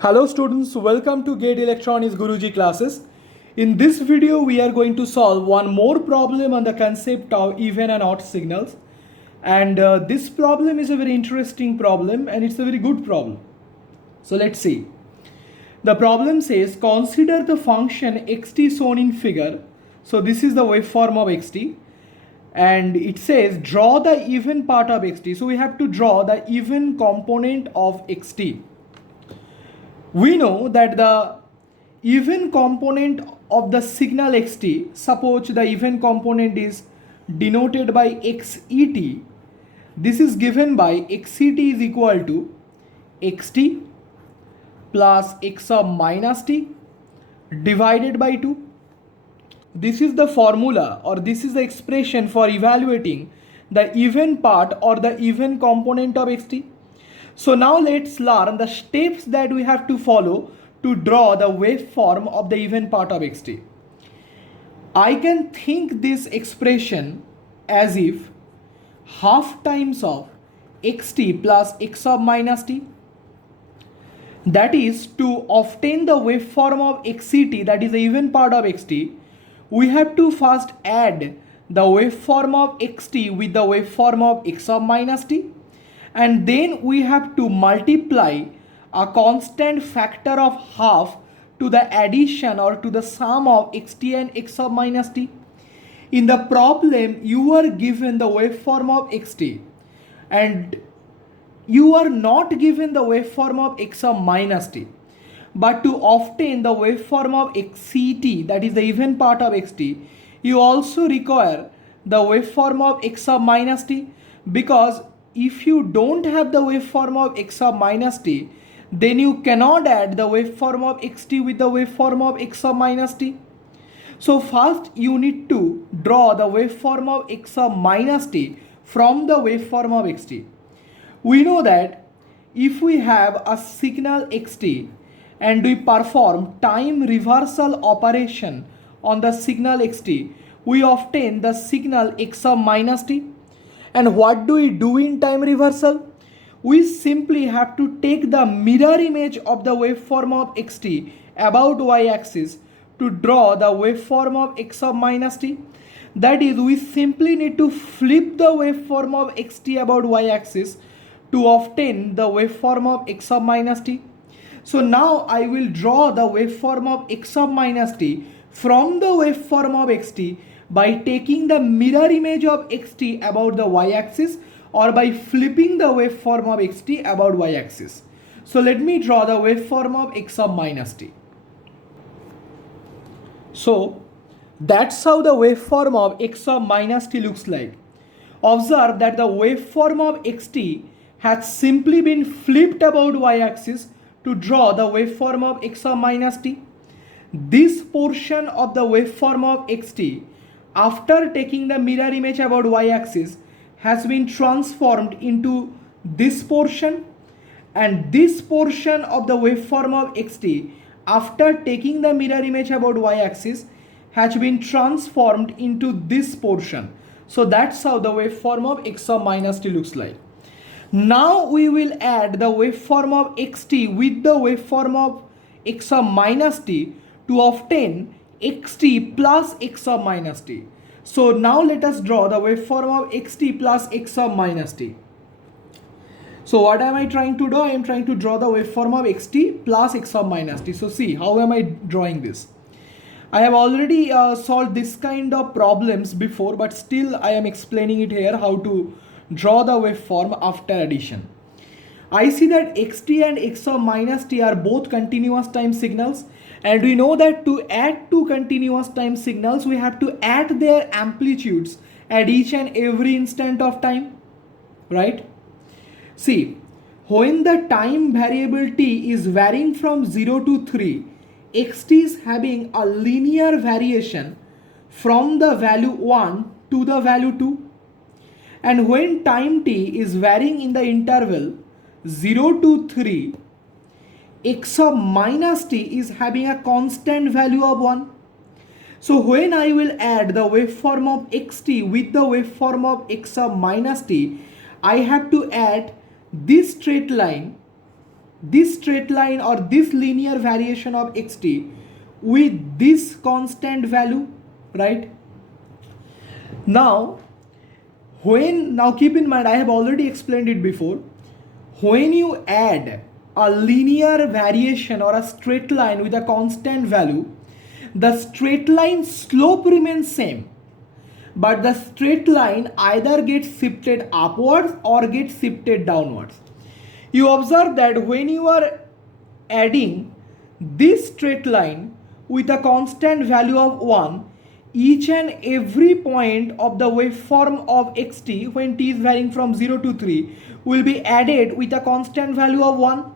Hello students, welcome to Gate Electronics Guruji classes. In this video, we are going to solve one more problem on the concept of even and odd signals. And this problem is a very interesting problem and it's a very good problem. So let's see. The problem says consider the function xt shown in figure. So this is the waveform of xt. And it says draw the even part of xt. So we have to draw the even component of xt. We know that the even component of the signal xt, suppose the even component is denoted by xet, this is given by xet is equal to xt plus x sub minus t divided by 2. This is the formula or this is the expression for evaluating the even part or the even component of xt. So now let's learn the steps that we have to follow to draw the waveform of the even part of xt. I can think this expression as if half times of xt plus x sub minus t. That is, to obtain the waveform of xct, that is the even part of xt, we have to first add the waveform of xt with the waveform of x sub minus t. And then we have to multiply a constant factor of half to the addition or to the sum of xt and x sub minus t. In the problem, you are given the waveform of xt and you are not given the waveform of x sub minus t. But to obtain the waveform of xct, that is the even part of xt, you also require the waveform of x sub minus t, because if you don't have the waveform of x sub minus t, then you cannot add the waveform of xt with the waveform of x sub minus t. So first you need to draw the waveform of x sub minus t from the waveform of xt. We know that if we have a signal xt and we perform time reversal operation on the signal xt, we obtain the signal x sub minus t. And what do we do in time reversal? We simply have to take the mirror image of the waveform of xt about y-axis to draw the waveform of x sub minus t. That is, we simply need to flip the waveform of xt about y-axis to obtain the waveform of x sub minus t. So now I will draw the waveform of x sub minus t from the waveform of xt by taking the mirror image of xt about the y-axis or by flipping the waveform of xt about y-axis. So let me draw the waveform of x sub minus t. So that's how the waveform of x sub minus t looks like. Observe that the waveform of xt has simply been flipped about y-axis to draw the waveform of x sub minus t. This portion of the waveform of xt, after taking the mirror image about y-axis, has been transformed into this portion, and this portion of the waveform of xt, after taking the mirror image about y-axis, has been transformed into this portion. So that's how the waveform of x sub minus t looks like. Now we will add the waveform of xt with the waveform of x sub minus t to obtain xt plus x sub minus t. So now let us draw the waveform of xt plus x sub minus t. So what am I trying to do? I am trying to draw the waveform of xt plus x sub minus t. So see, how am I drawing this? I have already solved this kind of problems before, but still I am explaining it here how to draw the waveform after addition. I see that xt and x sub minus t are both continuous time signals, and we know that to add two continuous time signals we have to add their amplitudes at each and every instant of time, right? See, when the time variable t is varying from 0 to 3, xt is having a linear variation from the value 1 to the value 2. And when time t is varying in the interval 0 to 3, x sub minus t is having a constant value of 1. So when I will add the waveform of xt with the waveform of x sub minus t, I have to add this straight line this straight line or this linear variation of xt with this constant value, right? Now keep in mind, I have already explained it before, when you add a linear variation or a straight line with a constant value, the straight line slope remains same, but the straight line either gets shifted upwards or gets shifted downwards. You observe that when you are adding this straight line with a constant value of 1, each and every point of the waveform of xt when t is varying from 0 to 3 will be added with a constant value of 1.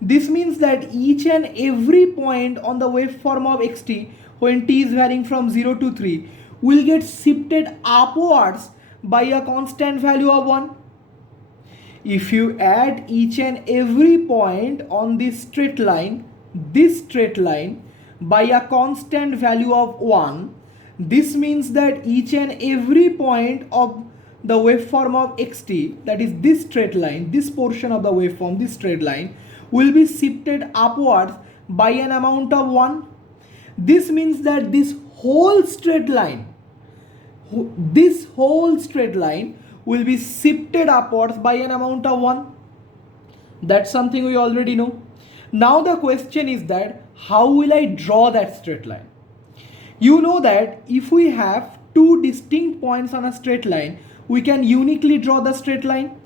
This means that each and every point on the waveform of xt when t is varying from 0 to 3 will get shifted upwards by a constant value of 1. If you add each and every point on this straight line by a constant value of 1, this means that each and every point of the waveform of xt, that is this straight line, this portion of the waveform, this straight line, will be shifted upwards by an amount of 1. This means that this whole straight line will be shifted upwards by an amount of 1. That's something we already know. Now the question is that how will I draw that straight line? You know that if we have two distinct points on a straight line, we can uniquely draw the straight line.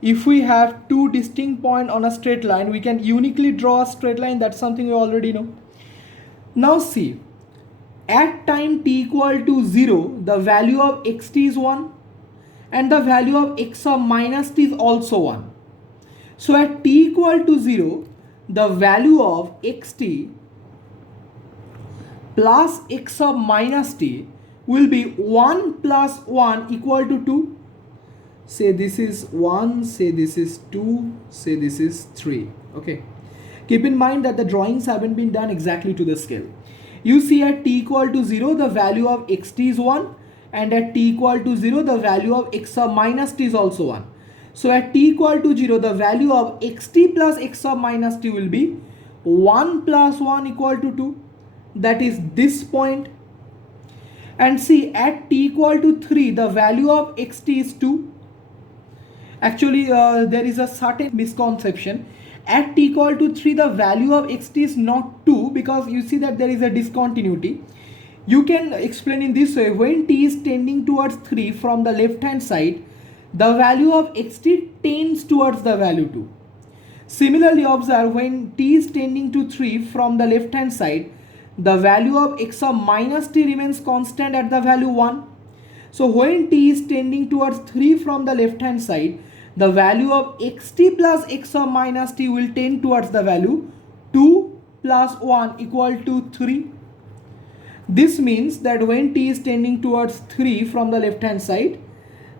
If we have two distinct points on a straight line, we can uniquely draw a straight line. That's something we already know. Now see, at time t equal to 0, the value of xt is 1 and the value of x of minus t is also 1. So at t equal to 0, the value of xt plus x of minus t will be 1 plus 1 equal to 2. Say this is 1, say this is 2, say this is 3. Okay. Keep in mind that the drawings haven't been done exactly to the scale. You see at t equal to 0, the value of xt is 1, and at t equal to 0, the value of x of minus t is also 1. So at t equal to 0, the value of xt plus x of minus t will be 1 plus 1 equal to 2. That is this point. And see, at t equal to 3, the value of xt is 2. Actually, there is a certain misconception. At t equal to 3, the value of xt is not 2 because you see that there is a discontinuity. You can explain in this way: when t is tending towards 3 from the left hand side, the value of xt tends towards the value 2. Similarly, observe when t is tending to 3 from the left hand side, the value of x of minus t remains constant at the value 1. So when t is tending towards 3 from the left hand side, the value of xt plus x of minus t will tend towards the value 2 plus 1 equal to 3. This means that when t is tending towards 3 from the left hand side,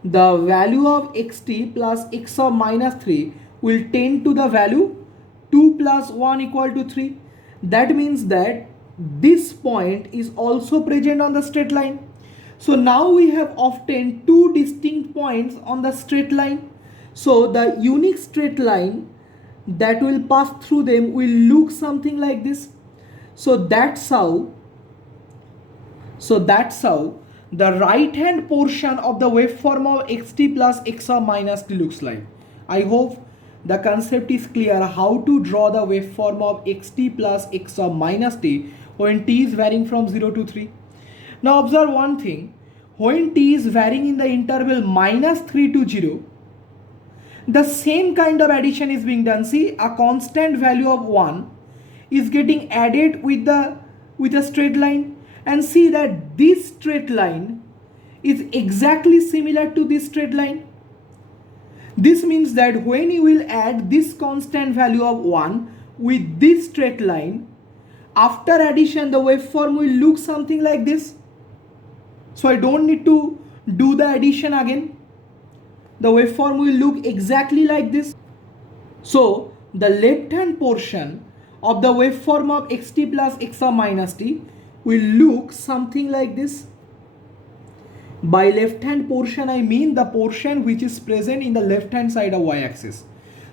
the value of xt plus x of minus 3 will tend to the value 2 plus 1 equal to 3. That means that this point is also present on the straight line. So now we have obtained two distinct points on the straight line. So the unique straight line that will pass through them will look something like this. So that's how the right hand portion of the waveform of xt plus x of minus t looks like. I hope the concept is clear how to draw the waveform of xt plus x of minus t when t is varying from 0 to 3. Now observe one thing. When t is varying in the interval minus 3 to 0, the same kind of addition is being done. See, a constant value of 1 is getting added with a straight line, and see that this straight line is exactly similar to this straight line. This means that when you will add this constant value of 1 with this straight line, after addition the waveform will look something like this. So I don't need to do the addition again. The waveform will look exactly like this. So the left hand portion of the waveform of xt plus x of minus t will look something like this. By left hand portion I mean the portion which is present in the left hand side of y axis.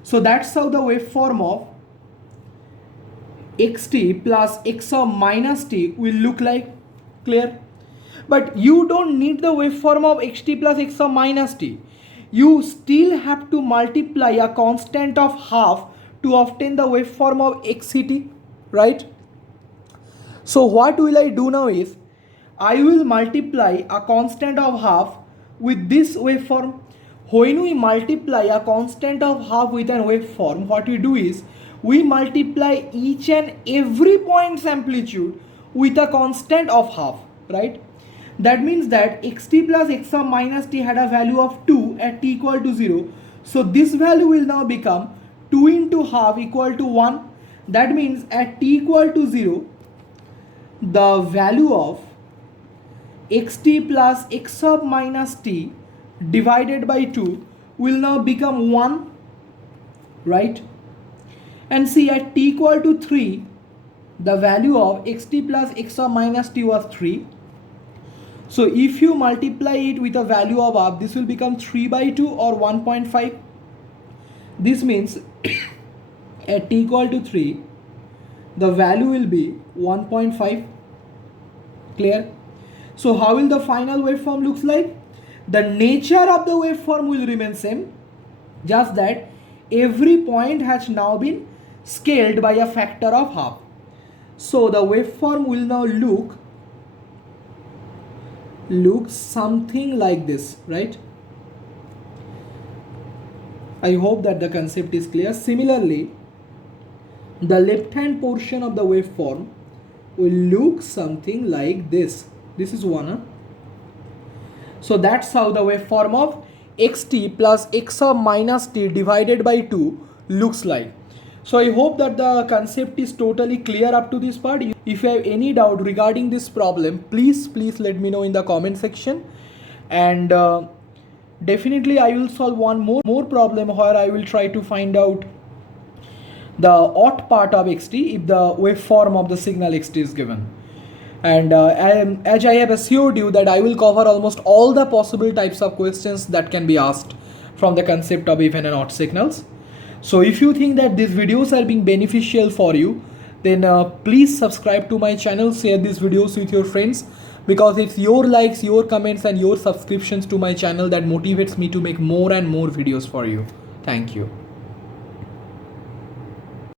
So that's how the waveform of xt plus x of minus t will look like. Clear? But you don't need the waveform of xt plus x of minus t. You still have to multiply a constant of half to obtain the waveform of xt, right? So what will I do now is, I will multiply a constant of half with this waveform. When we multiply a constant of half with a waveform, what we do is, we multiply each and every point's amplitude with a constant of half, right? That means that xt plus x of minus t had a value of 2 at t equal to 0. So this value will now become 2 into half equal to 1. That means at t equal to 0, the value of xt plus x of minus t divided by 2 will now become 1, right? And see, at t equal to 3, the value of xt plus x of minus t was 3. So if you multiply it with a value of half, this will become 3 by 2 or 1.5. This means at t equal to 3, the value will be 1.5. Clear? So how will the final waveform looks like? The nature of the waveform will remain same, just that every point has now been scaled by a factor of half. So the waveform will now look something like this, right? I hope that the concept is clear. Similarly, the left hand portion of the waveform will look something like this. This is one. So that's how the waveform of xt plus x of minus t divided by 2 looks like. So I hope that the concept is totally clear up to this part. If you have any doubt regarding this problem, please let me know in the comment section. And definitely I will solve one more problem where I will try to find out the odd part of xt if the waveform of the signal xt is given. And as I have assured you that I will cover almost all the possible types of questions that can be asked from the concept of even and odd signals. So if you think that these videos are being beneficial for you, then please subscribe to my channel, share these videos with your friends, because it's your likes, your comments and your subscriptions to my channel that motivates me to make more and more videos for you. Thank you.